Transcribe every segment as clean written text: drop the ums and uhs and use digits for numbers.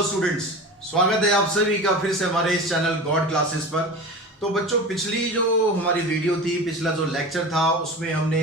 Hello students, स्वागत है आप सभी का फिर से हमारे इस चैनल गॉड क्लासेस पर। तो बच्चों, पिछली जो हमारी वीडियो थी, पिछला जो लेक्चर था, उसमें हमने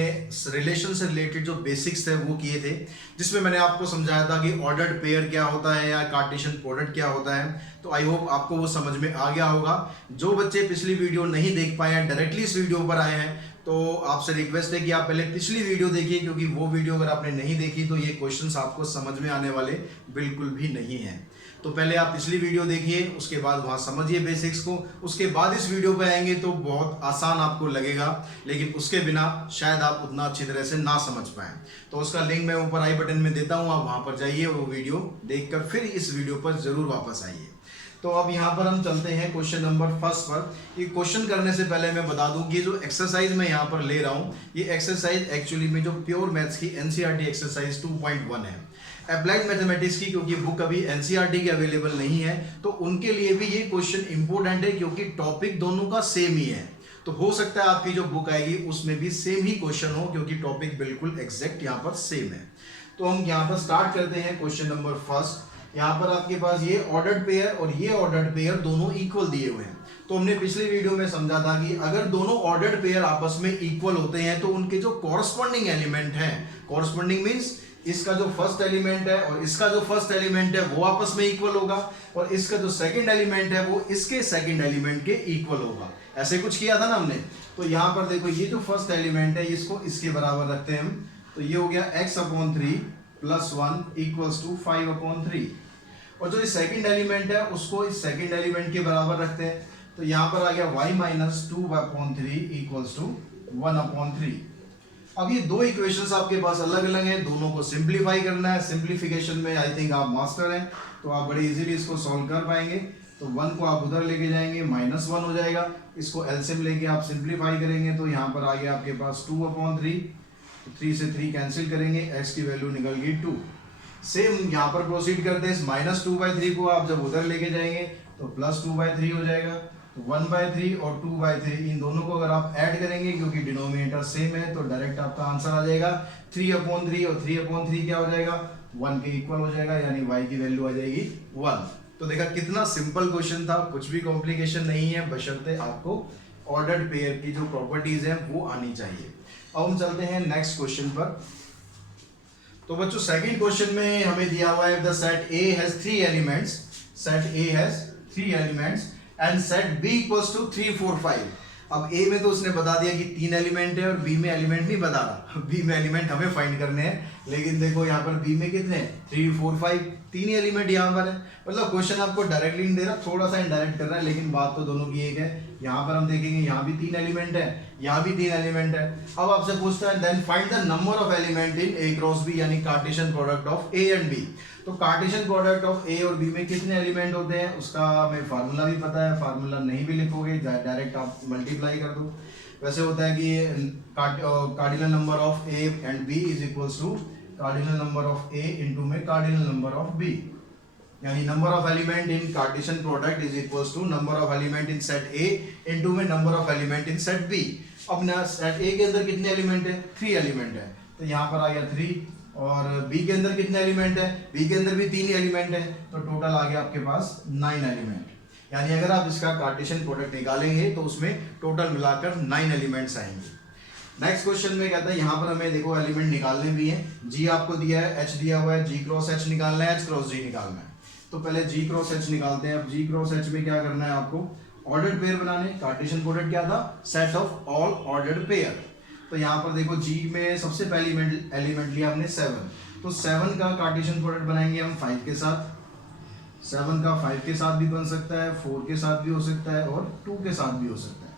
रिलेशन से रिलेटेड जो बेसिक्स थे वो किए थे, जिसमें मैंने आपको समझाया था कि ऑर्डर्ड पेयर क्या होता है या कार्टेशियन प्रोडक्ट क्या होता है। तो आई होप आपको वो समझ में आ गया होगा। जो बच्चे पिछली वीडियो नहीं देख पाए हैं, डायरेक्टली इस वीडियो पर आए हैं, तो आपसे रिक्वेस्ट है कि आप पहले पिछली वीडियो देखिए, क्योंकि वो वीडियो अगर आपने नहीं देखी तो ये क्वेश्चंस आपको समझ में आने वाले बिल्कुल भी नहीं हैं। तो पहले आप पिछली वीडियो देखिए, उसके बाद वहाँ समझिए बेसिक्स को, उसके बाद इस वीडियो पे आएंगे तो बहुत आसान आपको लगेगा, लेकिन उसके बिना शायद आप उतना अच्छी तरह से ना समझ पाएं। तो उसका लिंक मैं ऊपर आई बटन में देता हूँ, आप वहाँ पर जाइए और वो वीडियो देखकर फिर इस वीडियो पर जरूर वापस आइए। तो अब यहाँ पर हम चलते हैं क्वेश्चन नंबर फर्स्ट पर। ये क्वेश्चन करने से पहले मैं बता दूं कि जो एक्सरसाइज मैं यहाँ पर ले रहा हूँ, ये एक्सरसाइज एक्चुअली में जो प्योर मैथ्स की एनसीईआरटी एक्सरसाइज 2.1 है। अप्लाइड मैथमेटिक्स की क्योंकि बुक अभी एनसीईआरटी की अवेलेबल नहीं है, तो उनके लिए भी ये क्वेश्चन इंपॉर्टेंट है, क्योंकि टॉपिक दोनों का सेम ही है। तो हो सकता है आपकी जो बुक आएगी उसमें भी सेम ही क्वेश्चन हो, क्योंकि टॉपिक बिल्कुल एग्जैक्ट यहाँ पर सेम है। तो हम यहाँ पर स्टार्ट करते हैं क्वेश्चन नंबर फर्स्ट। यहाँ पर आपके पास ये ऑर्डर्ड पेयर और ये ऑर्डर्ड पेयर दोनों इक्वल दिए हुए हैं। तो हमने पिछले वीडियो में समझा था कि अगर दोनों ऑर्डर्ड पेयर आपस में इक्वल होते हैं तो उनके जो कॉरस्पॉन्डिंग एलिमेंट हैं, कॉरस्पॉन्डिंग मींस इसका जो फर्स्ट एलिमेंट है और इसका जो फर्स्ट एलिमेंट है वो आपस में इक्वल होगा, और इसका जो सेकंड एलिमेंट है वो इसके सेकंड एलिमेंट के इक्वल होगा। ऐसे कुछ किया था ना हमने। तो यहाँ पर देखो, ये जो फर्स्ट एलिमेंट है इसको इसके बराबर रखते हैं हम। तो ये हो गया x/3 + 1 = 5/3, और जो सेकंड एलिमेंट है उसको इस सेकंड एलिमेंट के बराबर रखते हैं। तो यहाँ पर आ गया y - 2/3 = 1/3। अब ये दो इक्वेशंस आपके पास अलग अलग हैं, दोनों को सिंप्लीफाई करना है। सिंप्लीफिकेशन में आई थिंक आप मास्टर हैं, तो आप बड़े इजीली इसको सॉल्व कर पाएंगे। तो 1 को आप उधर लेके जाएंगे, -1 हो जाएगा। इसको एलसीएम लेके आप सिंप्लीफाई करेंगे तो यहाँ पर आ गया आपके पास 2/3। 3 से 3 कैंसिल करेंगे, x की वैल्यू निकल गई 2। सेम यहाँ पर प्रोसीड करते हैं। -2/3 को आप जब उधर लेके जाएंगे तो +2/3 हो जाएगा। तो 1/3 और 2/3 इन दोनों को अगर आप ऐड करेंगे, क्योंकि डिनोमिनेटर सेम है, तो डायरेक्ट आपका आंसर आ जाएगा 3/3, और 3/3 क्या हो जाएगा, 1 के इक्वल हो जाएगा, यानी y की वैल्यू आ जाएगी 1। तो देखा कितना सिंपल क्वेश्चन था, कुछ भी कॉम्प्लिकेशन नहीं है, बशर्ते आपको ऑर्डर्ड पेयर की जो प्रॉपर्टीज हैं वो आनी चाहिए। अब हम चलते हैं नेक्स्ट क्वेश्चन पर। तो बच्चों, सेकंड क्वेश्चन में हमें दिया हुआ है the set A has 3 elements, set A has 3 elements and set B equals to 3 4 5। अब A में तो उसने बता दिया कि 3 एलिमेंट है, और B में एलिमेंट नहीं बता रहा। B में एलिमेंट हमें फाइंड करने हैं, लेकिन देखो यहाँ पर B में कितने हैं, 3 4 5, 3 एलिमेंट यहाँ पर है। मतलब क्वेश्चन आपको डायरेक्टली नहीं दे रहा, थोड़ा सा इनडायरेक्ट कर रहा है, लेकिन बात तो दोनों की एक है। यहाँ पर हम देखेंगे यहाँ भी 3 एलिमेंट है, यहाँ भी 3 एलिमेंट है। अब आपसे पूछता है then find the number of element in A cross B, यानी Cartesian product of A and B। तो कार्टेशियन प्रोडक्ट ऑफ A और B में कितने एलिमेंट होते हैं उसका हमें फार्मूला भी पता है। फार्मूला नहीं भी लिखोगे, डायरेक्ट आप मल्टीप्लाई कर दो। वैसे होता है कि cardinal number of A and B is equals to cardinal number of A into में कार्डिनल नंबर ऑफ B, यानी number of element in Cartesian product is equals to number of element in set A into में number of element in set B। अब ना set A के अंदर कितने element है, 3 element है, तो यहाँ पर आ गया 3। और B के अंदर कितने एलिमेंट है, B के अंदर भी 3 एलिमेंट है, तो टोटल आ गया आपके पास 9 एलिमेंट। यानी अगर आप इसका कार्टेशियन प्रोडक्ट निकालेंगे तो उसमें टोटल मिलाकर 9 एलिमेंट्स आएंगे। नेक्स्ट क्वेश्चन में कहता है, यहाँ पर हमें देखो एलिमेंट निकालने भी हैं। G आपको दिया है, H दिया हुआ है, G क्रॉस H निकालना है, H क्रॉस G निकालना है। तो पहले G क्रॉस H निकालते हैं। अब G क्रॉस H में क्या करना है आपको, ऑर्डर्ड पेयर बनाने। कार्टेशियन प्रोडक्ट क्या था, set of all ordered pair. तो यहाँ पर देखो G में सबसे पहली एलिमेंट लिया हमने 7, तो 7 का कार्टेशियन प्रोडक्ट बनाएंगे हम 5 के साथ। 7 का 5 के साथ भी बन सकता है, 4 के साथ भी हो सकता है, और 2 के साथ भी हो सकता है।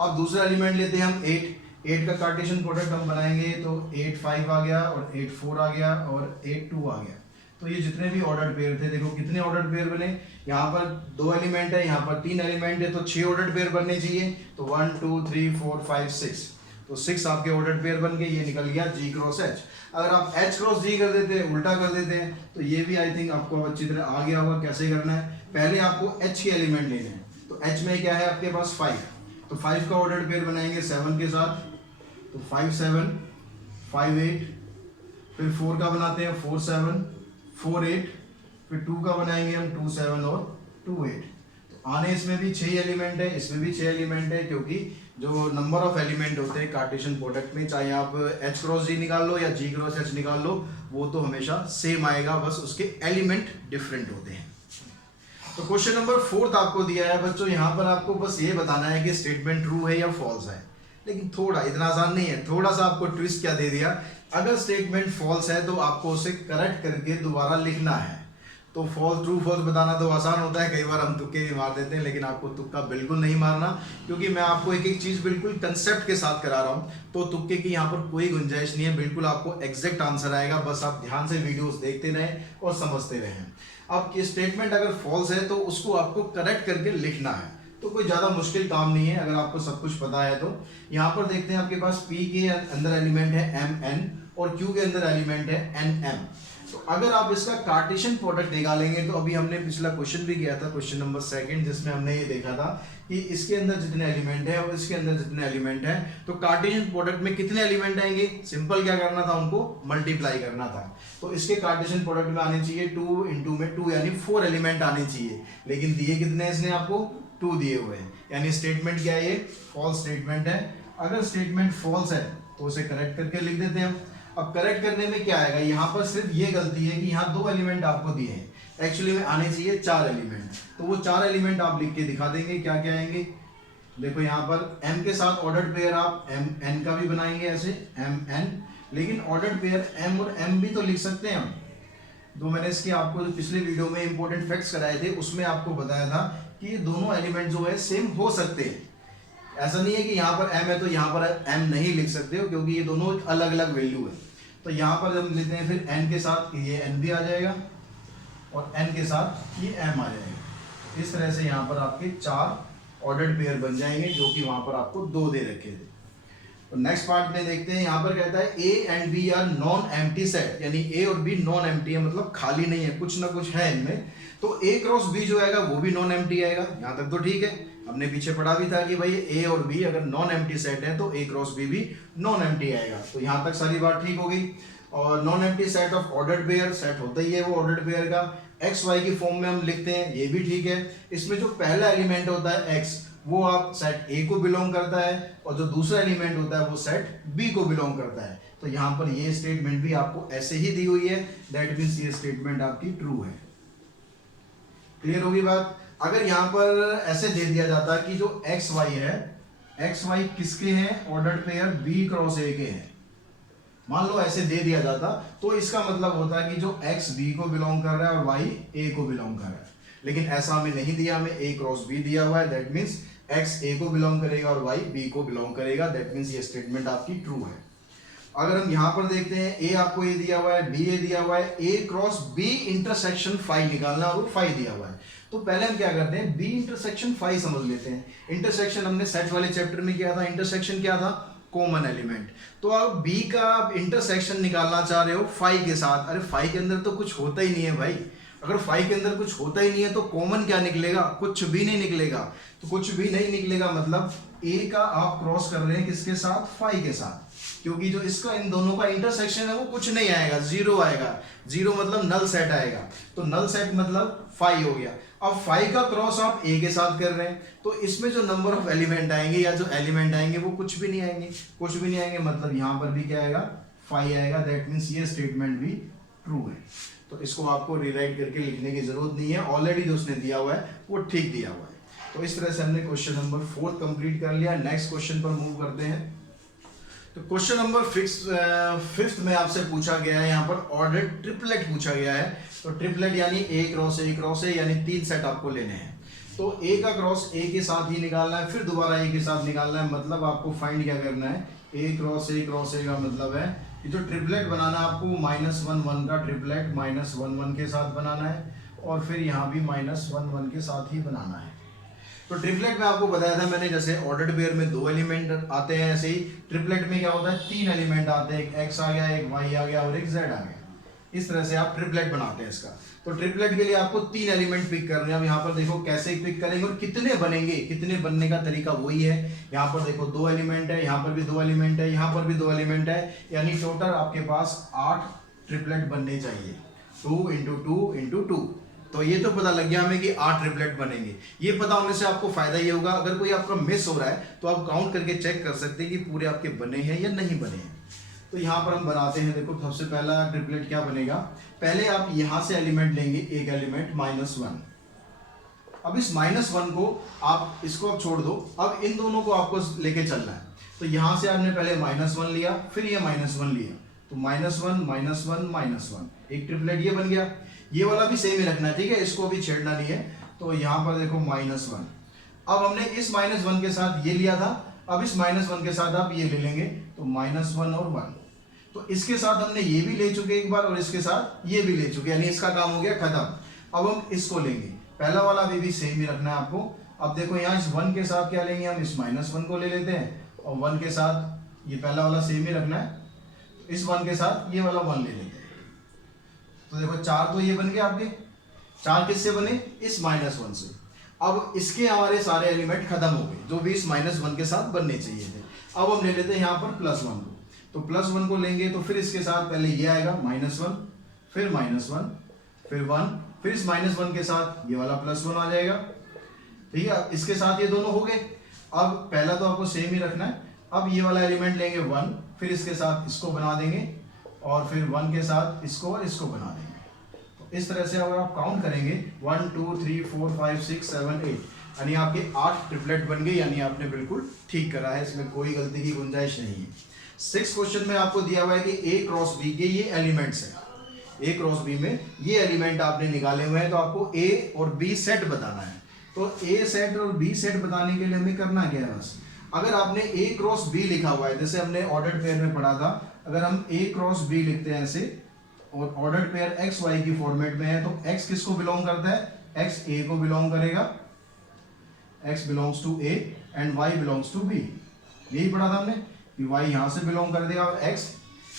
अब दूसरा एलिमेंट लेते हैं हम 8 का कार्टेशियन प्रोडक्ट हम बनाएंगे, तो 8 5 आ गया, और 8 4 आ गया, और 8 2 आ गया। तो ये जितने भी ऑर्डर्ड पेयर थे, देखो कितने ऑर्डर्ड पेयर बने। यहाँ पर 2 एलिमेंट है, यहाँ पर 3 एलिमेंट है, तो 6 ऑर्डर्ड पेयर बनने चाहिए। तो 1 2 3 4 5 6, तो 6 आपके ऑर्डर्ड पेयर बन गए। ये निकल गया G क्रॉस H। अगर आप H क्रॉस G कर देते हैं, उल्टा कर देते हैं, तो ये भी आई थिंक आपको अच्छी तरह आ गया होगा कैसे करना है। पहले आपको H के एलिमेंट लेने हैं, तो H में क्या है आपके पास 5, तो 5 का ऑर्डर्ड पेयर बनाएंगे 7 के साथ, तो 5 7 5 8, फिर 4 का बनाते हैं 4 7 4 8, फिर 2 का बनाएंगे हम 2 7 और 2 8। तो आने इसमें भी 6 एलिमेंट है, इसमें भी 6 एलिमेंट है, क्योंकि जो नंबर ऑफ एलिमेंट होते हैं कार्टेशियन प्रोडक्ट में, चाहे आप h क्रॉस g निकाल लो या g क्रॉस h निकाल लो, वो तो हमेशा सेम आएगा, बस उसके एलिमेंट डिफरेंट होते हैं। तो क्वेश्चन नंबर 4 आपको दिया है बच्चों, यहाँ पर आपको बस ये बताना है कि स्टेटमेंट ट्रू है या फॉल्स है। लेकिन थोड़ा इतना आसान नहीं है, थोड़ा सा आपको ट्विस्ट क्या दे दिया, अगर स्टेटमेंट फॉल्स है तो आपको उसे करेक्ट करके दोबारा लिखना है। तो फॉल्स ट्रू फॉल्स बताना तो आसान होता है, कई बार हम तुक्के भी मार देते हैं, लेकिन आपको तुक्का बिल्कुल नहीं मारना, क्योंकि मैं आपको एक एक चीज बिल्कुल कंसेप्ट के साथ करा रहा हूँ। तो तुक्के की यहाँ पर कोई गुंजाइश नहीं है, बिल्कुल आपको एग्जैक्ट आंसर आएगा, बस आप ध्यान से वीडियोस देखते रहें और समझते रहें। अब ये स्टेटमेंट अगर फॉल्स है तो उसको आपको करेक्ट करके लिखना है, तो कोई ज़्यादा मुश्किल काम नहीं है अगर आपको सब कुछ पता है। तो यहाँ पर देखते हैं, आपके पास P के अंदर एलिमेंट है MN और Q के अंदर एलिमेंट है NM। तो अगर आप इसका कार्टेशियन प्रोडक्ट निकालेंगे, तो अभी हमने पिछला क्वेश्चन भी किया था, क्वेश्चन नंबर 2, जिसमें हमने ये देखा था कि इसके अंदर जितने एलिमेंट है और इसके अंदर जितने एलिमेंट है, तो कार्टेशियन प्रोडक्ट में कितने एलिमेंट आएंगे, सिंपल क्या करना था, उनको मल्टीप्लाई करना था। तो इसके कार्टेशियन प्रोडक्ट में आने चाहिए 2 इंटू में 2 यानी 4 एलिमेंट आने चाहिए, लेकिन दिए कितने इसने आपको, 2 दिए हुए हैं, यानी स्टेटमेंट क्या है, ये फॉल्स स्टेटमेंट है। अगर स्टेटमेंट फॉल्स है तो उसे करेक्ट करके लिख देते हैं हम। अब करेक्ट करने में क्या आएगा, यहाँ पर सिर्फ ये गलती है कि यहाँ 2 एलिमेंट आपको दिए हैं, एक्चुअली में आने चाहिए 4 एलिमेंट। तो वो 4 एलिमेंट आप लिख के दिखा देंगे, क्या क्या आएंगे। देखो यहाँ पर m के साथ ऑर्डर्ड पेयर आप n का भी बनाएंगे ऐसे mn, लेकिन ऑर्डर्ड पेयर m और m भी तो लिख सकते हैं हम। तो मैंने इसके आपको पिछले वीडियो में इंपॉर्टेंट फैक्ट्स कराए थे, उसमें आपको बताया था कि ये दोनों एलिमेंट जो है सेम हो सकते हैं। ऐसा नहीं है कि यहाँ पर m है तो यहाँ पर m नहीं लिख सकते हो, क्योंकि ये दोनों अलग अलग वैल्यू है। तो यहाँ पर हम लेते हैं फिर n के साथ ये n भी आ जाएगा और n के साथ ये m आ जाएगा। इस तरह से यहाँ पर आपके 4 ऑर्डर्ड पेयर बन जाएंगे, जो कि वहाँ पर आपको 2 दे रखे थे। तो नेक्स्ट पार्ट में देखते हैं, यहाँ पर कहता है A and B are non empty set, यानी A और B नॉन एम्प्टी है, मतलब खाली नहीं है, कुछ ना कुछ है इनमें। तो A क्रॉस B जो आएगा वो भी नॉन एम्प्टी आएगा, यहाँ तक तो ठीक है। हमने पीछे पढ़ा भी था कि भाई A और B अगर नॉन एम्प्टी सेट है तो A क्रॉस B भी नॉन एम्प्टी आएगा। तो यहाँ तक सारी बात ठीक हो गई। और non empty set of ordered pair, set होता ही है वो ऑर्डर्ड पेयर का, एक्स वाई की फॉर्म में हम लिखते हैं, ये भी ठीक है। इसमें जो पहला एलिमेंट होता है x, वो आप सेट A को बिलोंग करता है, और जो दूसरा एलिमेंट होता है वो सेट B को बिलोंग करता है। तो यहाँ पर ये स्टेटमेंट भी आपको ऐसे ही दी हुई है, दैट मीन्स ये स्टेटमेंट आपकी ट्रू है। क्लियर होगी बात। अगर यहाँ पर ऐसे दे दिया जाता कि जो एक्स वाई है, एक्स वाई किसके हैं, ordered pair B cross A के हैं, मान लो ऐसे दे दिया जाता, तो इसका मतलब होता है कि जो x B को बिलोंग कर रहा है और y A को बिलोंग कर रहा है। लेकिन ऐसा हमें नहीं दिया, हमें A क्रॉस B दिया हुआ है, दैट मीन्स x A को बिलोंग करेगा और y B को बिलोंग करेगा, दैट मीन्स ये स्टेटमेंट आपकी ट्रू है। अगर हम यहाँ पर देखते हैं, A आपको A दिया हुआ है, B A दिया हुआ है, A cross B intersection phi निकालना, और फाई दिया हुआ है। तो पहले हम क्या करते हैं, B इंटरसेक्शन फाई समझ लेते हैं। इंटरसेक्शन हमने सेट वाले चैप्टर में किया था, इंटरसेक्शन क्या था, कॉमन एलिमेंट। तो अब B का आप इंटरसेक्शन निकालना चाह रहे हो फाई के साथ, अरे फाई के अंदर तो कुछ होता ही नहीं है भाई। अगर फाई के अंदर कुछ होता ही नहीं है तो कॉमन क्या निकलेगा, कुछ भी नहीं निकलेगा। तो कुछ भी नहीं निकलेगा मतलब A का आप क्रॉस कर रहे हैं किसके साथ, फाई के साथ, क्योंकि जो इसका इन दोनों का इंटरसेक्शन है वो कुछ नहीं आएगा, 0 आएगा। 0 मतलब नल सेट आएगा, तो नल सेट मतलब फाई हो गया। अब फाई का क्रॉस आप A के साथ कर रहे हैं, तो इसमें जो नंबर ऑफ एलिमेंट आएंगे या जो एलिमेंट आएंगे वो कुछ भी नहीं आएंगे, कुछ भी नहीं आएंगे, मतलब यहाँ पर भी क्या आएगा, फाई आएगा। दैट मीन्स ये स्टेटमेंट भी ट्रू है। तो इसको आपको रीराइट करके लिखने की जरूरत नहीं है, ऑलरेडी जो उसने दिया हुआ है वो ठीक दिया हुआ है। तो इस तरह से हमने क्वेश्चन नंबर 4 कंप्लीट कर लिया। नेक्स्ट क्वेश्चन पर मूव करते हैं। तो क्वेश्चन नंबर 5 में आपसे पूछा गया है, यहाँ पर ऑर्डर ट्रिपलेट पूछा गया है। तो ट्रिपलेट यानी A क्रॉस A यानी 3 सेट आपको लेने हैं। तो A का क्रॉस A के साथ ही निकालना है, फिर दोबारा A के साथ निकालना है, मतलब आपको फाइंड क्या करना है, A क्रॉस A का मतलब है कि जो ट्रिपलेट बनाना है आपको -1 1 का ट्रिपलेट -1 1 के साथ बनाना है, और फिर यहाँ भी -1 1 के साथ ही बनाना है। तो ट्रिपलेट में आपको बताया था मैंने, जैसे ऑर्डर्ड पेयर में 2 एलिमेंट आते हैं, ऐसे ही ट्रिपलेट में क्या होता है, 3 एलिमेंट आते हैं, एक x आ गया, एक y आ गया और एक z आ गया। इस तरह से आप ट्रिपलेट बनाते हैं इसका। तो ट्रिपलेट के लिए आपको 3 एलिमेंट पिक करने हैं। अब यहाँ पर देखो कैसे पिक करेंगे और कितने बनेंगे, कितने बनने का तरीका वही है। यहाँ पर देखो 2 एलिमेंट है, यहाँ पर भी 2 एलिमेंट है, यहाँ पर भी 2 एलिमेंट है, यानी टोटल आपके पास 8 ट्रिपलेट बनने चाहिए। 2 इंटू 2 इंटू 2। तो ये तो पता लग गया हमें कि 8 ट्रिपलेट बनेंगे। ये पता होने से आपको फायदा ये होगा, अगर कोई आपका मिस हो रहा है तो आप काउंट करके चेक कर सकते हैं कि पूरे आपके बने हैं या नहीं बने हैं। तो यहाँ पर हम बनाते हैं। देखो सबसे पहला ट्रिपलेट क्या बनेगा, पहले आप यहाँ से एलिमेंट लेंगे, एक एलिमेंट -1। अब इस -1 को आप इसको अब छोड़ दो, अब इन दोनों को आपको लेके चलना है। तो यहाँ से आपने पहले -1 लिया, फिर ये -1 लिया, तो -1 -1 -1, एक ट्रिपलेट ये बन गया। ये वाला भी सेम ही रखना है, ठीक है, इसको अभी छेड़ना नहीं है। तो यहाँ पर देखो -1, अब हमने इस -1 के साथ ये लिया था, अब इस -1 के साथ आप ये ले लेंगे, तो -1 और 1। तो इसके साथ हमने ये भी ले चुके एक बार और इसके साथ ये भी ले चुके, यानी इसका काम हो गया खत्म। अब हम इसको लेंगे, पहला वाला भी सेम ही रखना है आपको। अब देखो यहाँ इस 1 के साथ क्या लेंगे, हम इस -1 को ले लेते हैं, और 1 के साथ ये पहला वाला सेम ही रखना है, इस 1 के साथ ये वाला 1 ले लेते हैं। तो देखो 4 तो ये बन गए आपके, 4 किससे बने, इस -1 से। अब इसके हमारे सारे एलिमेंट खत्म हो गए जो भी इस -1 के साथ बनने चाहिए थे। अब हम ले लेते हैं यहाँ पर +1 को, तो +1 को लेंगे तो फिर इसके साथ पहले ये आएगा -1, फिर -1, फिर 1, फिर इस -1 के साथ ये वाला +1 आ जाएगा, ठीक है। अब इसके साथ ये दोनों हो गए। अब पहला तो आपको सेम ही रखना है। अब ये वाला एलिमेंट लेंगे 1, फिर इसके साथ इसको बना देंगे, और फिर 1 के साथ इसको और इसको बना देंगे। तो इस तरह से अगर आप काउंट करेंगे 1 2 3 4 5 6 7 8, यानी आपके 8 ट्रिपलेट बन गए, यानी आपने बिल्कुल ठीक करा है, इसमें कोई गलती की गुंजाइश नहीं है। 6 क्वेश्चन में आपको दिया हुआ है कि A क्रॉस B के ये एलिमेंट्स हैं, A क्रॉस B में ये एलिमेंट आपने निकाले हुए हैं, तो आपको A और B सेट बताना है। तो A सेट और B सेट बताने के लिए हमें करना क्या है, बस अगर आपने A क्रॉस B लिखा हुआ है, जैसे हमने ऑर्डर्ड पेयर में पढ़ा था, अगर हम A क्रॉस B लिखते हैं ऐसे, और ऑर्डर्ड पेयर एक्स वाई की फॉर्मेट में है, तो x किसको बिलोंग करता है, x A को बिलोंग करेगा, x belongs to A and y belongs to B। यही पढ़ा था हमने कि y यहां से बिलोंग कर देगा और x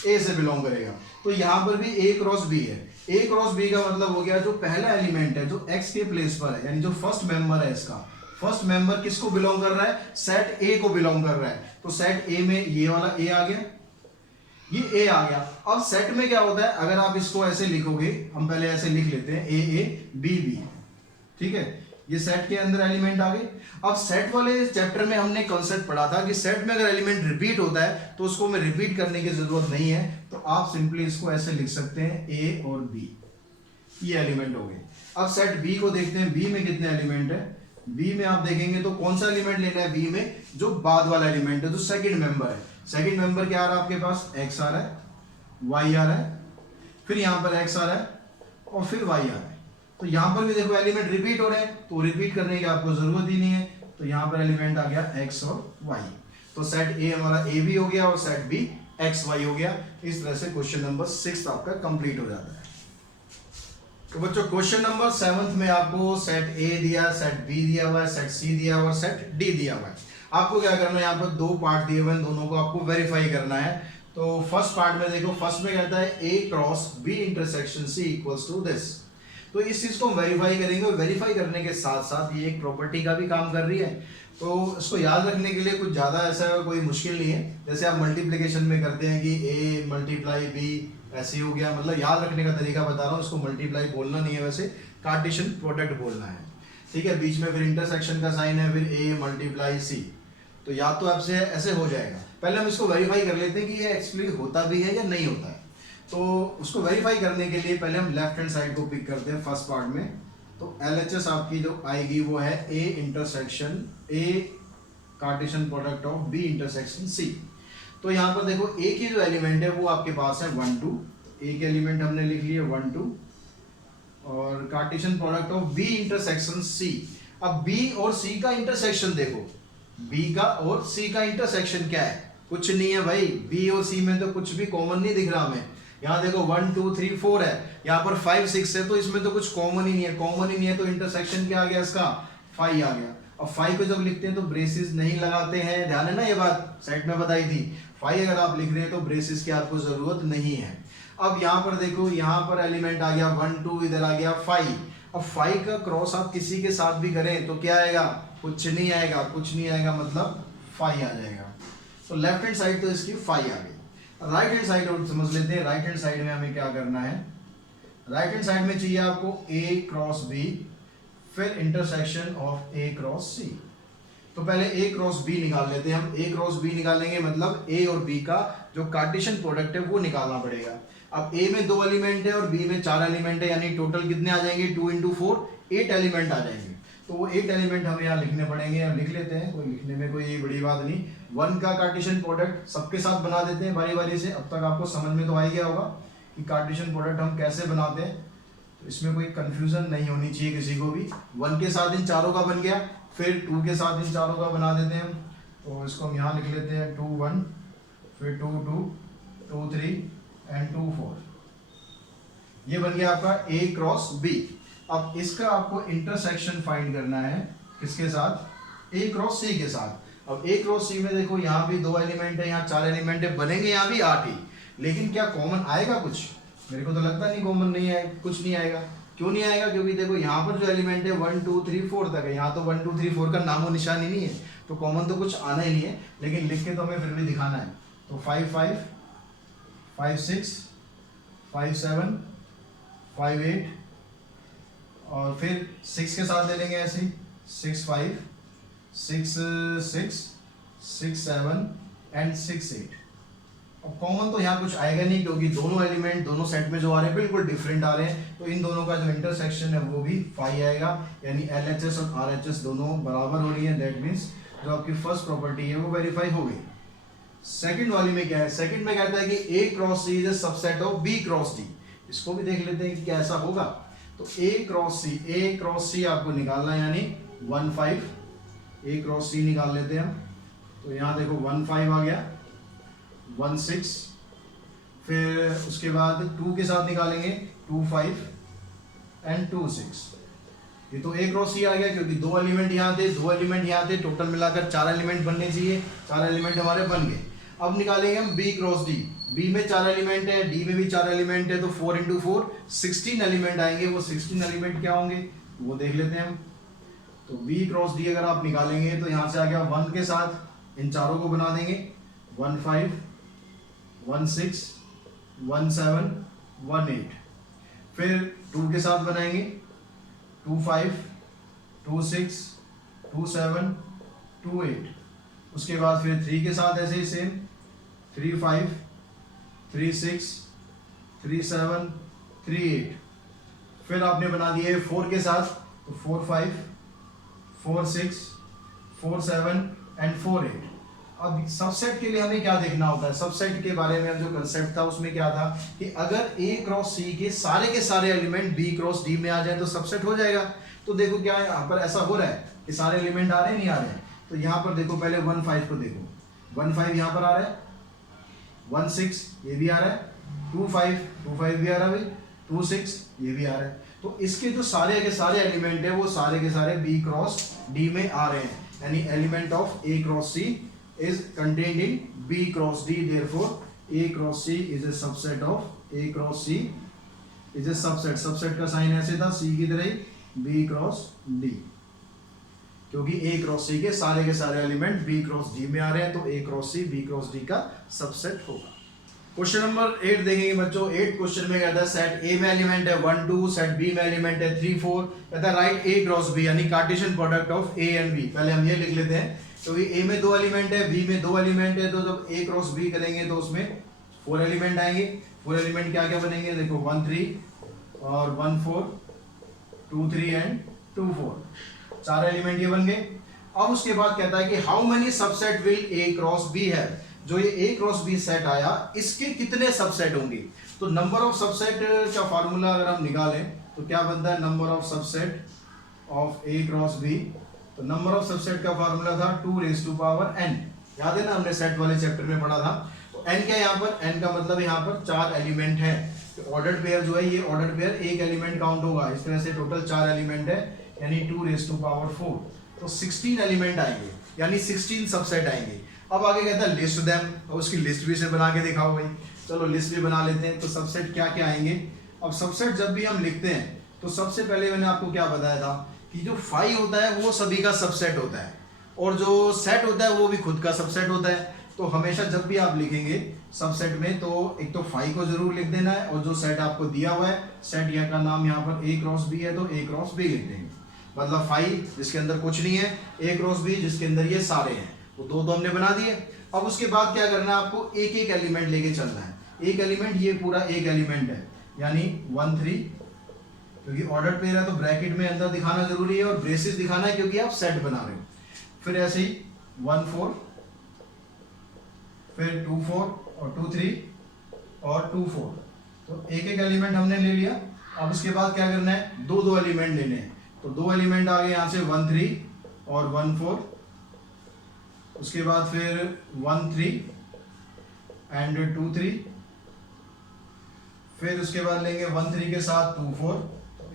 A से बिलोंग करेगा। तो यहां पर भी A क्रॉस B है। A क्रॉस B का मतलब हो गया जो पहला एलिमेंट है जो x के प्लेस पर है, यानी जो फर्स्ट मेंबर है, इसका फर्स्ट मेंबर किसको बिलोंग कर रहा है, सेट A को बिलोंग कर रहा है। तो सेट A में ये वाला A आ गया, ये A आ गया। अब सेट में क्या होता है, अगर आप इसको ऐसे लिखोगे, हम पहले ऐसे लिख लेते हैं A A B B, ठीक है, ये सेट के अंदर एलिमेंट आ गए। अब सेट वाले चैप्टर में हमने कॉन्सेप्ट पढ़ा था कि सेट में अगर एलिमेंट रिपीट होता है तो उसको हमें रिपीट करने की जरूरत नहीं है, तो आप सिंपली इसको ऐसे लिख सकते हैं A और B, ये एलिमेंट हो गए। अब सेट B को देखते हैं, B में कितने एलिमेंट है। B में आप देखेंगे तो कौन सा एलिमेंट लेना है, B में जो बाद वाला एलिमेंट है, जो सेकंड मेंबर है। सेकंड मेंबर क्या आ रहा है आपके पास, x आ रहा है, y आ रहा है, फिर यहां पर x आ रहा है और फिर y आ रहा है। तो यहां पर भी देखो एलिमेंट रिपीट हो रहे हैं, तो रिपीट करने की आपको जरूरत ही नहीं है। तो यहां पर एलिमेंट आ गया x और y, तो सेट A हमारा A भी हो गया और सेट B x y हो गया। इस तरह से क्वेश्चन नंबर 6 आपका कंप्लीट हो जाता है। तो बच्चों क्वेश्चन नंबर 7 में आपको सेट A दिया, सेट B दिया हुआ है, सेट C दिया हुआ है, सेट D दिया हुआ है। आपको क्या करना है, यहाँ पर 2 पार्ट दिए हुए हैं, दोनों को आपको वेरीफाई करना है। तो फर्स्ट पार्ट में देखो, फर्स्ट में कहता है A cross B intersection C equals to this. तो इस चीज को वेरीफाई करेंगे, और वेरीफाई करने के साथ साथ ये एक प्रॉपर्टी का भी काम कर रही है। तो इसको याद रखने के लिए कुछ ज़्यादा ऐसा कोई मुश्किल नहीं है। जैसे आप मल्टीप्लिकेशन में करते हैं कि A मल्टीप्लाई B ऐसे हो गया, मतलब याद रखने का तरीका बता रहा हूँ। इसको मल्टीप्लाई बोलना नहीं है, वैसे कार्टेशियन प्रोडक्ट बोलना है, ठीक है। बीच में फिर इंटरसेक्शन का साइन है, फिर A मल्टीप्लाई C, तो या तो आपसे ऐसे हो जाएगा। पहले हम इसको वेरीफाई कर लेते हैं कि ये एक्चुअली होता भी है या नहीं होता है। तो उसको वेरीफाई करने के लिए पहले हम लेफ्ट हैंड साइड को पिक करते हैं फर्स्ट पार्ट में। तो LHS आपकी जो आएगी वो है A intersection A Cartesian product of B intersection C। तो यहाँ पर देखो A की जो एलिमेंट है वो आपके पास है 1 2, A के एलिमेंट हमने लिख लिए 1 2, और Cartesian product of B intersection C। अब B और C का इंटरसेक्शन देखो, B का और C का इंटरसेक्शन क्या है, कुछ नहीं है भाई। B और C में तो कुछ भी कॉमन नहीं दिख रहा हमें। यहाँ देखो 1 2 3 4 है, यहाँ पर 5 6 है, तो इसमें तो कुछ कॉमन ही नहीं है। कॉमन ही नहीं है तो इंटरसेक्शन क्या आ गया इसका, 5 आ गया। अब 5 को जब लिखते हैं तो ब्रेसेस नहीं लगाते हैं, ध्यान है ना, ये बात सेट में बताई थी। 5 अगर आप लिख रहे हैं तो ब्रेसेस की आपको जरूरत नहीं है। अब यहाँ पर देखो, यहाँ पर एलिमेंट आ गया 1 2, इधर आ गया 5। अब 5 का क्रॉस आप किसी के साथ भी करें तो क्या आएगा, कुछ नहीं आएगा। कुछ नहीं आएगा मतलब 5 आ जाएगा। तो लेफ्ट हैंड साइड तो इसकी 5 आ गई। राइट हैंड साइड और समझ लेते हैं। राइट हैंड साइड में हमें क्या करना है, राइट हैंड साइड में चाहिए आपको ए क्रॉस बी, फिर इंटरसेक्शन ऑफ ए क्रॉस सी। तो पहले ए क्रॉस बी निकाल लेते हैं हम। ए क्रॉस बी निकालेंगे मतलब ए और बी का जो कार्टेशियन प्रोडक्ट है वो निकालना पड़ेगा। अब ए में 2 एलिमेंट है और बी में 4 एलिमेंट है, यानी टोटल कितने आ जाएंगे, 2 × 4 8 एलिमेंट आ जाएंगे। तो वो 8 एलिमेंट हमें यहाँ लिखने पड़ेंगे। अब लिख लेते हैं, कोई लिखने में कोई बड़ी बात नहीं। 1 का कार्टेशियन प्रोडक्ट सबके साथ बना देते हैं बारी बारी से। अब तक आपको समझ में तो आ ही गया होगा कि कार्टेशियन प्रोडक्ट हम कैसे बनाते हैं, तो इसमें कोई कंफ्यूजन नहीं होनी चाहिए किसी को भी। 1 के साथ इन चारों का बन गया, फिर 2 के साथ इन चारों का बना देते हैं हम। तो इसको हम यहाँ लिख लेते हैं 2 1, फिर 2 2, 2 3 एंड 2 4। ये बन गया आपका ए क्रॉस बी। अब इसका आपको इंटरसेक्शन फाइंड करना है किसके साथ, ए क्रॉस सी के साथ। अब ए क्रॉस सी में देखो यहाँ भी 2 एलिमेंट है, यहाँ 4 एलिमेंट है, बनेंगे यहाँ भी 8 ही। लेकिन क्या कॉमन आएगा कुछ, मेरे को तो लगता नहीं कॉमन नहीं आएगा, कुछ नहीं आएगा। क्यों नहीं आएगा, क्योंकि देखो यहाँ पर जो एलिमेंट है 1 2 3 4 तक है, यहाँ तो 1 2 3 4 का नामो निशान ही नहीं है, तो कॉमन तो कुछ आना ही नहीं है। लेकिन लिख के तो हमें फिर भी दिखाना है। तो 5 5 5 6 5 7 5 8 और फिर 6 के साथ ले लेंगे ऐसे 6 5 6 6 6 7 एंड 6 8। अब कॉमन तो यहाँ कुछ आएगा नहीं, क्योंकि दोनों एलिमेंट दोनों सेट में जो आ रहे हैं बिल्कुल डिफरेंट आ रहे हैं। तो इन दोनों का जो इंटरसेक्शन है वो भी 5 आएगा, यानी LHS और RHS दोनों बराबर हो रही है। दैट मीन्स जो आपकी फर्स्ट प्रॉपर्टी है वो वेरीफाई हो गई। सेकंड वाली में क्या है, सेकंड में कहता है कि A cross C is a subset of B cross D। इसको भी देख लेते हैं कि कैसा होगा। तो A क्रॉस C आपको निकालना है, यानी 1 5। A क्रॉस C निकाल लेते हैं हम। तो यहाँ देखो 1 5 आ गया, 1 6, फिर उसके बाद 2 के साथ निकालेंगे 2 5 एंड 2 6। ये तो A क्रॉस C आ गया, क्योंकि 2 एलिमेंट यहाँ थे, 2 एलिमेंट यहाँ थे, टोटल मिलाकर 4 एलिमेंट बनने चाहिए। 4 एलिमेंट हमारे बन गए। अब निकालेंगे हम B क्रॉस D। B में 4 एलिमेंट है, D में भी 4 एलिमेंट है, तो 4 × 4 16 एलिमेंट आएंगे। वो 16 एलिमेंट क्या होंगे वो देख लेते हैं हम। तो B क्रॉस D अगर आप निकालेंगे तो यहाँ से आ गया 1 के साथ इन चारों को बना देंगे 1 5 1 6 1 7 1 8। फिर 2 के साथ बनाएंगे 2 5 2 6 2 7 2 8। उसके बाद फिर 3 के साथ ऐसे ही सेम 3 5 3 6 3 7 3 8। फिर आपने बना दिए 4 के साथ, तो 4 5 4 6 4 7 एंड 4 8। अब सबसेट के लिए हमें क्या देखना होता है, सबसेट के बारे में जो कंसेप्ट था उसमें क्या था कि अगर A क्रॉस C के सारे एलिमेंट B क्रॉस D में आ जाए तो सबसेट हो जाएगा। तो देखो क्या है यहाँ पर ऐसा हो रहा है कि सारे एलिमेंट आ रहे हैं नहीं आ रहे हैं। तो यहाँ पर देखो पहले 1 5 को देखो, 1 5 यहाँ पर आ रहा है, 1 6 ये भी आ रहा है, 2 5 भी आ रहा है भाई, 2 6 ये भी आ रहा है। तो इसके जो सारे के सारे एलिमेंट है वो सारे के सारे B क्रॉस D में आ रहे हैं, यानी element of A cross C is contained in B cross D. Therefore A cross C is a subset of A cross C is a subset. Subset का साइन ऐसे था C की तरह ही B cross D, क्योंकि A cross C के सारे element B cross D में आ रहे हैं, तो A cross C B cross D का सबसेट होगा। क्वेश्चन नंबर 8 देखेंगे बच्चों। 8 क्वेश्चन में कहता है सेट A में एलिमेंट है 1 2, सेट B में एलिमेंट है 3 4। कहता है राइट A क्रॉस B, यानी Cartesian product of A and B। पहले हम ये लिख लेते हैं, तो ये A में 2 एलिमेंट है, B में 2 एलिमेंट है, तो जब A क्रॉस B करेंगे तो उसमें 4 एलिमेंट आएंगे। 4 एलिमेंट क्या क्या बनेंगे देखो 1 3 और 1 4 2 3 एंड 2 4। 4 एलिमेंट ये बन गए। अब उसके बाद कहता है कि how many subset will A cross B है। जो ये A क्रॉस B सेट आया इसके कितने सबसेट होंगे। तो नंबर ऑफ सबसेट का फार्मूला अगर हम निकालें तो क्या बनता है, number of subset of A cross B। तो नंबर ऑफ सबसेट का फार्मूला था 2n। याद है ना, हमने सेट वाले चैप्टर में पढ़ा था। तो n क्या है यहाँ पर, n का मतलब यहाँ पर 4 एलिमेंट है। तो ऑर्डर्ड पेयर जो है ये ऑर्डर्ड पेयर एक एलिमेंट काउंट होगा। इस तरह से टोटल 4 एलिमेंट है, यानी 2n4। तो 16 एलिमेंट आएंगे, यानी 16 सबसेट आएंगे। अब आगे कहता है लिस्ट देम, तो उसकी लिस्ट भी से बना के दिखाओ भाई। चलो लिस्ट भी बना लेते हैं। तो सबसेट क्या क्या आएंगे। अब सबसेट जब भी हम लिखते हैं तो सबसे पहले मैंने आपको क्या बताया था कि जो फाई होता है वो सभी का सबसेट होता है, और जो सेट होता है वो भी खुद का सबसेट होता है। तो हमेशा जब भी आप लिखेंगे सबसेट में, तो एक तो फाई को जरूर लिख देना है, और जो सेट आपको दिया हुआ है सेट या का नाम यहाँ पर ए क्रॉस बी है तो ए क्रॉस बी लिख देंगे। मतलब फाई जिसके अंदर कुछ नहीं है, ए क्रॉस बी जिसके अंदर ये सारे हैं, वो दो तो हमने बना दिए। अब उसके बाद क्या करना है, आपको एक एक एलिमेंट लेके चलना है। एक एलिमेंट, ये पूरा एक एलिमेंट है, यानी 1 3, क्योंकि ऑर्डर पेयर है तो ब्रैकेट में अंदर दिखाना जरूरी है, और ब्रेसेस दिखाना है क्योंकि आप सेट बना रहे हो। फिर ऐसे ही 1 4, फिर 2 4 और 2 3 और 2 4, तो एक एक एलिमेंट हमने ले लिया। अब उसके बाद क्या करना है, दो दो एलिमेंट लेने हैं, तो दो एलिमेंट आ गए यहाँ से 1 3 और 1 4, उसके बाद फिर 1 3 एंड 2 3, फिर उसके बाद लेंगे 1 3 के साथ 2 4,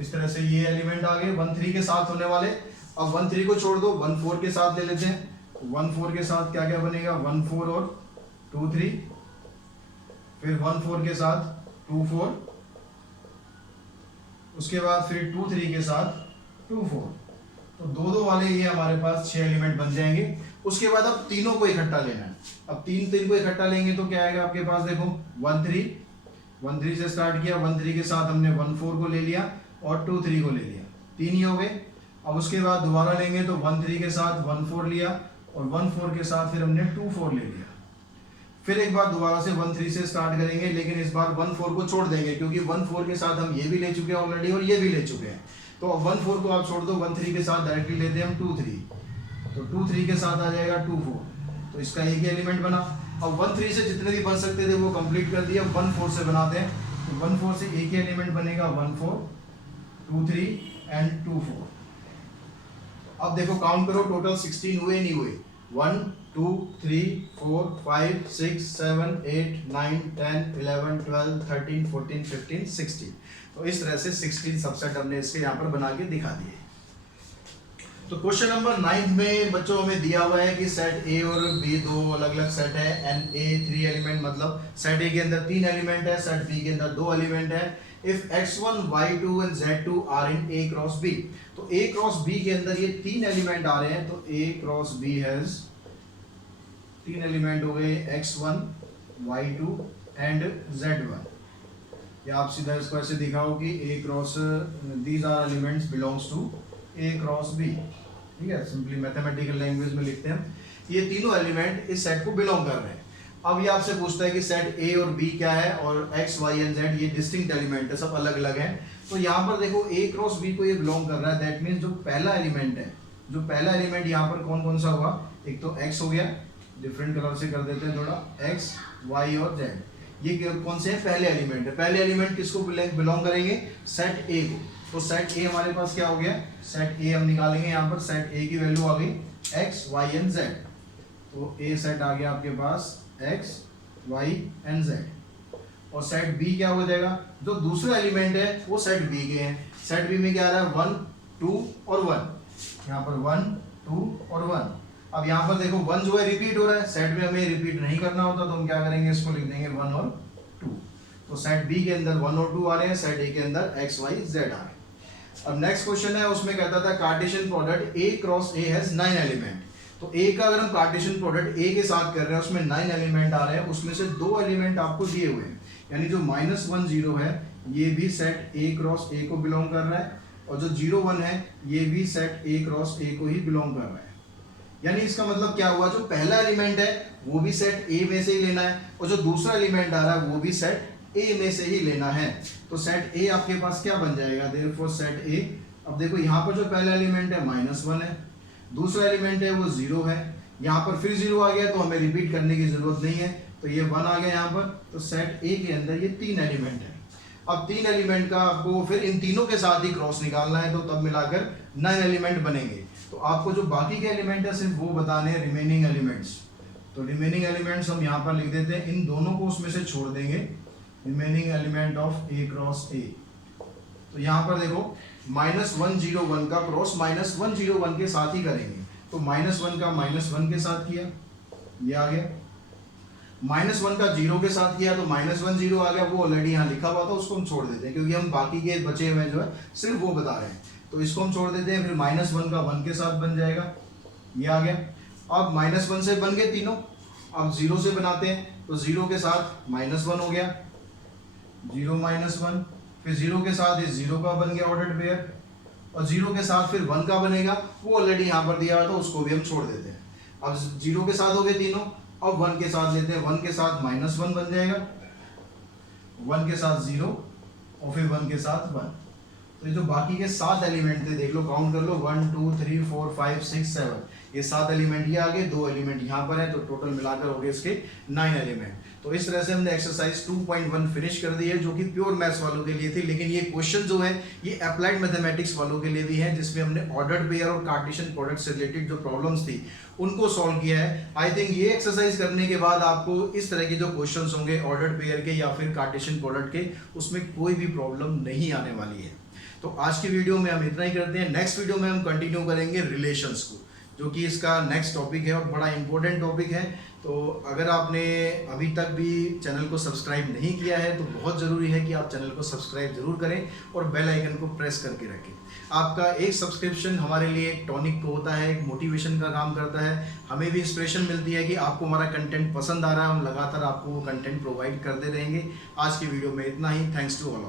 इस तरह से ये एलिमेंट आ गए 1 3 के साथ होने वाले। अब 1 3 को छोड़ दो, 1 4 के साथ ले लेते हैं। 1 4 के साथ क्या क्या बनेगा, 1 4 और 2 3, फिर 1 4 के साथ 2 4, उसके बाद फिर 2 3 के साथ 2 4, तो दो दो वाले ये हमारे पास 6 एलिमेंट बन जाएंगे। उसके बाद अब तीनों को इकट्ठा लेना है। अब तीन को इकट्ठा लेंगे तो क्या आएगा आपके पास, देखो 1 3 से स्टार्ट किया, 1 3 के साथ हमने 1 4 को ले लिया और 2 3 को ले लिया, तीन ही हो गए। अब उसके बाद दोबारा लेंगे तो 1 3 के साथ 1 4 लिया, और 1 4 के साथ फिर हमने 2 4 ले लिया। फिर एक बार दोबारा से 1 3 से स्टार्ट करेंगे, लेकिन इस बार 1 4 को छोड़ देंगे, क्योंकि 1 4 के साथ हम ये भी ले चुके हैं ऑलरेडी और ये भी ले चुके हैं। तो अब 1 4 को आप छोड़ दो, 1 3 के साथ डायरेक्टली लेते हैं हम 2 3, तो 2 3 के साथ आ जाएगा 2 4, तो इसका एक ही एलिमेंट बना। अब 1 3 से जितने भी बन सकते थे वो कंप्लीट कर दिया। 1 4 से बनाते हैं, तो 1 4 से एक ही एलिमेंट बनेगा, 1 4 2 3 एंड 2 4। अब देखो काउंट करो, टोटल 16 हुए नहीं हुए, 1 2 3 4 5 6 7 8 9 10 11 12 13 14 15 16, तो इस तरह से 16 सबसेट हमने इसके यहाँ पर बना के दिखा दिए। तो क्वेश्चन नंबर 9 में बच्चों हमें दिया हुआ है कि सेट ए और बी दो अलग अलग सेट है, एंड ए 3 एलिमेंट, मतलब सेट ए के अंदर 3 एलिमेंट है, सेट बी के अंदर 2 एलिमेंट है। If x1 y2 and z2 are in a cross b, तो a क्रॉस b के अंदर ये 3 एलिमेंट आ रहे हैं, तो a cross b has 3 element हो गए, x1 y2 एंड z1। या आप सीधा इसको ऐसे दिखाओ कि a cross these are elements belongs to a cross b, ठीक है, सिंपली मैथमेटिकल लैंग्वेज में लिखते हैं। ये तीनों एलिमेंट इस सेट को बिलोंग कर रहे हैं। अब ये आपसे पूछता है कि सेट ए और बी क्या है, और x y एंड z ये डिस्टिंक्ट एलिमेंट है, सब अलग अलग हैं। तो यहाँ पर देखो a क्रॉस b को ये बिलोंग कर रहा है, दैट मीन्स जो पहला एलिमेंट है, जो पहला एलिमेंट यहाँ पर कौन कौन सा हुआ, एक तो x हो गया, डिफरेंट कलर से कर देते हैं थोड़ा, x y और z, ये कौन से है, पहले एलिमेंट है। पहले एलिमेंट किसको बिलोंग करेंगे, सेट ए को। तो सेट ए हमारे पास क्या हो गया, सेट ए हम निकालेंगे, यहाँ पर सेट ए की वैल्यू आ गई x y एंड z, तो ए सेट आ गया आपके पास x y एंड z, और सेट बी क्या हो जाएगा, जो दूसरा एलिमेंट है वो सेट बी के हैं। सेट बी में क्या आ रहा है, 1 2 और 1, यहाँ पर 1 2 और 1। अब यहाँ पर देखो 1 जो है रिपीट हो रहा है, सेट में हमें रिपीट नहीं करना होता, तो हम क्या करेंगे, इसको लिख देंगे 1 और 2। तो सेट बी के अंदर 1 और 2 आ रहे हैं, सेट ए के अंदर x y z आ रहे हैं। अब नेक्स्ट क्वेश्चन है, उसमें कहता था Cartesian product a cross a has 9 element. तो a का अगर हम कार्टेशियन प्रोडक्ट a के साथ कर रहे हैं, उसमें 9 एलिमेंट आ रहे हैं, उसमें से 2 एलिमेंट आपको दिए हुए हैं, यानी जो -1 0 है ये भी सेट a क्रॉस a को बिलोंग कर रहा है, और जो 0 1 है ये भी सेट a क्रॉस a को ही बिलोंग कर रहा है। यानी इसका मतलब क्या हुआ, जो पहला एलिमेंट है वो भी सेट a में से ही लेना है, और जो दूसरा एलिमेंट आ रहा है वो भी सेट a में से ही लेना है। तो सेट a आपके पास क्या बन जाएगा, देयरफॉर सेट a, अब देखो यहाँ पर जो पहला एलिमेंट है -1 है, दूसरा एलिमेंट है वो 0 है, यहाँ पर फिर 0 आ गया, तो हमें रिपीट करने की जरूरत नहीं है, तो ये 1 आ गया यहाँ पर। तो सेट ए के अंदर ये 3 एलिमेंट है। अब 3 एलिमेंट का आपको फिर इन तीनों के साथ ही क्रॉस निकालना है, तो तब मिलाकर 9 एलिमेंट बनेंगे। तो आपको जो बाकी के एलिमेंट है सिर्फ वो बताने हैं, रिमेनिंग एलिमेंट्स। तो रिमेनिंग एलिमेंट्स हम यहाँ पर लिख देते हैं, इन दोनों को उसमें से छोड़ देंगे, remaining element of A cross ए। तो यहाँ पर देखो -1 0 1 का क्रॉस -1 0 1 के साथ ही करेंगे, तो -1 का -1 के साथ किया, ये आ गया, -1 का 0 के साथ किया, तो -1 0 आ गया, वो ऑलरेडी यहाँ लिखा हुआ था, उसको हम छोड़ देते हैं, क्योंकि हम बाकी के बचे हुए जो है सिर्फ वो बता रहे हैं, तो इसको हम छोड़ देते हैं। फिर -1 का 1 के साथ बन जाएगा, ये आ गया। अब -1 से बन गए तीनों, अब 0 से बनाते हैं, तो 0 के साथ -1 हो गया, 0 -1, फिर 0 के साथ इस 0 का बन गया ऑर्डर्ड पेयर, और 0 के साथ फिर 1 का बनेगा, वो ऑलरेडी यहाँ पर दिया हुआ था, उसको भी हम छोड़ देते हैं। अब 0 के साथ हो गए तीनों, अब 1 के साथ लेते हैं, 1 के साथ -1 बन जाएगा, 1 के साथ 0 और फिर 1 के साथ 1। तो ये जो बाकी के 7 एलिमेंट थे, देख लो, काउंट कर लो, 1 2 3 4 5 6 7, ये 7 एलिमेंट ये आ गए, 2 एलिमेंट यहाँ पर है, तो टोटल मिलाकर हो गए इसके 9 एलिमेंट। तो इस तरह से हमने एक्सरसाइज 2.1 फिनिश कर दी है, जो कि प्योर मैथ्स वालों के लिए थी। लेकिन ये क्वेश्चन जो है ये अप्लाइड मैथमेटिक्स वालों के लिए भी है, जिसमें हमने ऑर्डर्ड पेयर और कार्टेशियन प्रोडक्ट से रिलेटेड जो प्रॉब्लम्स थी उनको सॉल्व किया है। आई थिंक ये एक्सरसाइज करने के बाद आपको इस तरह के जो क्वेश्चंस होंगे ऑर्डर्ड पेयर के या फिर कार्टेशियन प्रोडक्ट के, उसमें कोई भी प्रॉब्लम नहीं आने वाली है। तो आज की वीडियो में हम इतना ही करते हैं। नेक्स्ट वीडियो में हम कंटिन्यू करेंगे रिलेशंस को, जो कि इसका नेक्स्ट टॉपिक है और बड़ा इंपॉर्टेंट टॉपिक है। तो अगर आपने अभी तक भी चैनल को सब्सक्राइब नहीं किया है तो बहुत ज़रूरी है कि आप चैनल को सब्सक्राइब जरूर करें और बेल आइकन को प्रेस करके रखें। आपका एक सब्सक्रिप्शन हमारे लिए एक टॉनिक होता है, एक मोटिवेशन का काम करता है। हमें भी इंस्पिरेशन मिलती है कि आपको हमारा कंटेंट पसंद आ रहा है, हम लगातार आपको वो कंटेंट प्रोवाइड करते रहेंगे। आज की वीडियो में इतना ही। Thanks to all.